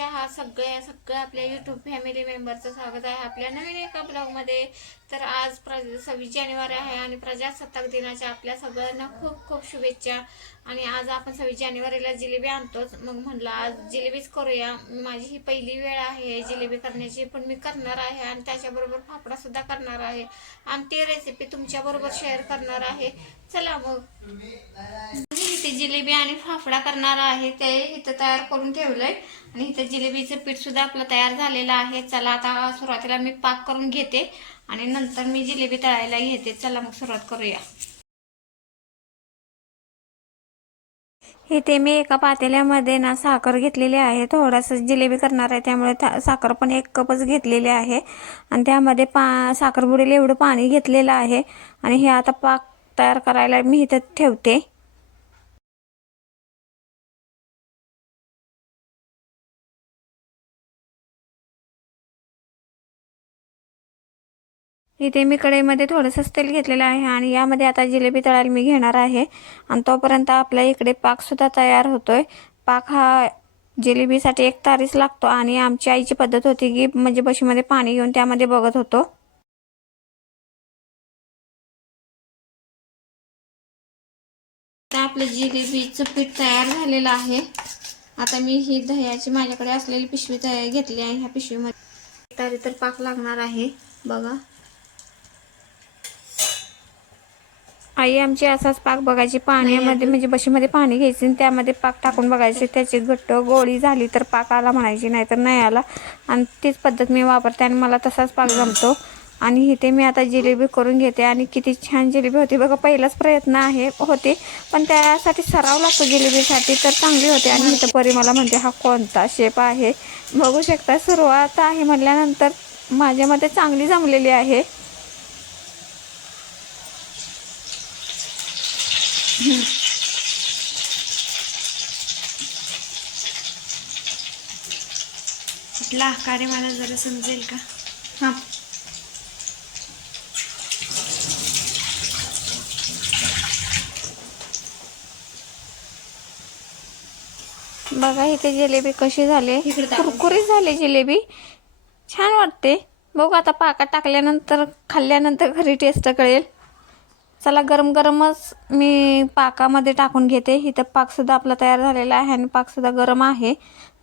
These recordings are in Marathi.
कशा आहात सगळे आपल्या यूट्यूब फॅमिली मेंबरचं स्वागत आहे आपल्या नवीन एका ब्लॉगमध्ये। तर आज 26 जानेवारी आहे आणि प्रजासत्ताक दिनाच्या आपल्या सगळ्यांना खूप खूप शुभेच्छा। आणि आज आपण 26 जानेवारीला जिलेबी आणतोच, मग म्हणलं आज जिलेबीच करूया। माझी ही पहिली वेळ आहे जिलेबी करण्याची, पण मी करणार आहे आणि त्याच्याबरोबर फाफडा सुद्धा करणार आहे आणि ती रेसिपी तुमच्याबरोबर शेअर करणार आहे। चला मग इथे जिलेबी आणि फाफडा करणार आहे ते इथं तयार करून ठेवलंय आणि इथे जिलेबीचं पीठ सुद्धा आपलं तयार झालेलं आहे। चला आता सुरुवातीला मी पाक करून घेते आणि नंतर मी जिलेबी तळायला घेते। चला मग सुरुवात करूया। इथे मी एका पातेल्यामध्ये ना साखर घेतलेली आहे, थोडंसं जिलेबी करणार आहे त्यामुळे साखर पण 1 कपच घेतलेली आहे आणि त्यामध्ये साखर बुडेल एवढं पाणी घेतलेलं आहे आणि हे आता पाक तयार करायला मी इथे ठेवते। इथे मी कढईमध्ये थोडंसं तेल घेतलेलं आहे आणि यामध्ये आता जिलेबी तळायला मी घेणार आहे आणि तोपर्यंत आपल्या इकडे पाक सुद्धा तयार होतोय। पाक हा जिलेबीसाठी 1 तारीच लागतो आणि आमची आईची पद्धत होती की म्हणजे बशीमध्ये पाणी घेऊन त्यामध्ये बघत होतो। आता आपलं जिलेबीचं पीठ तयार झालेलं आहे। आता मी ही दह्याची माझ्याकडे असलेली पिशवी तयार घेतली आहे, ह्या पिशवीमध्ये 1 तारी तर पाक लागणार आहे बघा। आई आमची असाच पाक बघायची, पाण्यामध्ये म्हणजे बशीमध्ये पाणी घ्यायचे आणि त्यामध्ये पाक टाकून बघायचे, त्याची घट्ट गोळी झाली तर पाक आला म्हणायची, नाहीतर नाही आला। आणि तीच पद्धत मी वापरते आणि मला तसाच पाक जमतो। आणि इथे मी आता जिलेबी करून घेते आणि किती छान जिलेबी होती बघा। पहिलाच प्रयत्न होते पण त्यासाठी सराव लागतो जिलेबीसाठी, तर चांगली होते। आणि इथं परी मला म्हणते हा कोणता शेप आहे, बघू शकता सुरुवात आहे म्हटल्यानंतर माझ्या मते चांगली जमलेली आहे। कुठला आकार आहे मला जरा समजेल का? हां बघा इथे जिलेबी कशी झाली, कुरकुरीत झाली जिलेबी, छान वाटते। बघू आता पाकात टाकल्यानंतर खाल्ल्यानंतर खरी टेस्ट कळेल। चला गरम गरमच मी पाकामध्ये टाकून घेते। इथं पाक सुद्धा आपला तयार झालेला आहे आणि पाक सुद्धा गरम आहे,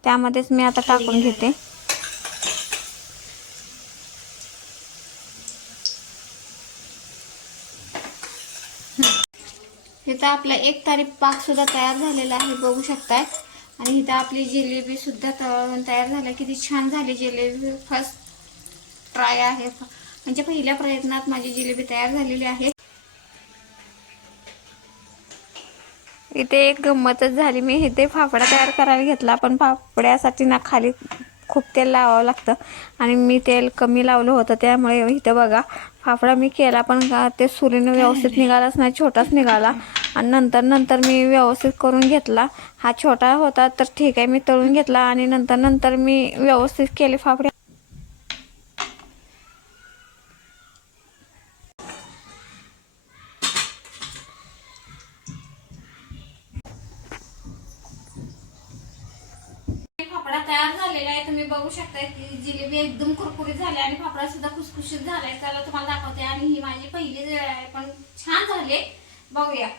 त्यामध्येच मी आता टाकून घेते। इथं आपला 1 तारी पाक सुद्धा तयार झालेला आहे, बघू शकताय। आणि इथं आपली जिलेबी सुद्धा तयार झाली, किती छान झाली जिलेबी। फर्स्ट ट्राय आहे, म्हणजे पहिल्या प्रयत्नात माझी जिलेबी तयार झालेली आहे। इथे एक गंमतच झाली, मी इथे फाफडा तयार करायला घेतला पण फाफड्यासाठी ना खाली खूप तेल लावावं लागतं आणि मी तेल कमी लावलं होतं, त्यामुळे इथं बघा फाफडा मी केला पण ते सुरीनं व्यवस्थित निघालाच नाही, छोटाच निघाला। आणि नंतर मी व्यवस्थित करून घेतला। हा छोटा होता तर ठीक आहे, मी तळून घेतला आणि नंतर मी व्यवस्थित केले फाफडे। फाफडा तयार झालेला आहे, तुम्ही बघू शकता की जिलेबी एकदम कुरकुरीत झाली आणि फाफडा सुद्धा खुसखुशीत झालाय। चला तुम्हाला दाखवते आणि ही माझी पहिली वेळ आहे, पण छान झाले, बघूया।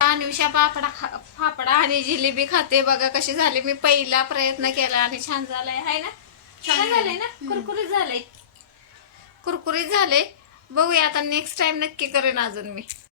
अनुषा फाफडा आणि जिलेबी खाते बघा कशी झाली। मी पहिला प्रयत्न केला आणि छान झालाय, आहे ना? छान झाले ना, कुरकुरीत झाले, कुरकुरीत झाले। बघूया आता नेक्स्ट टाइम नक्की करेन अजून मी।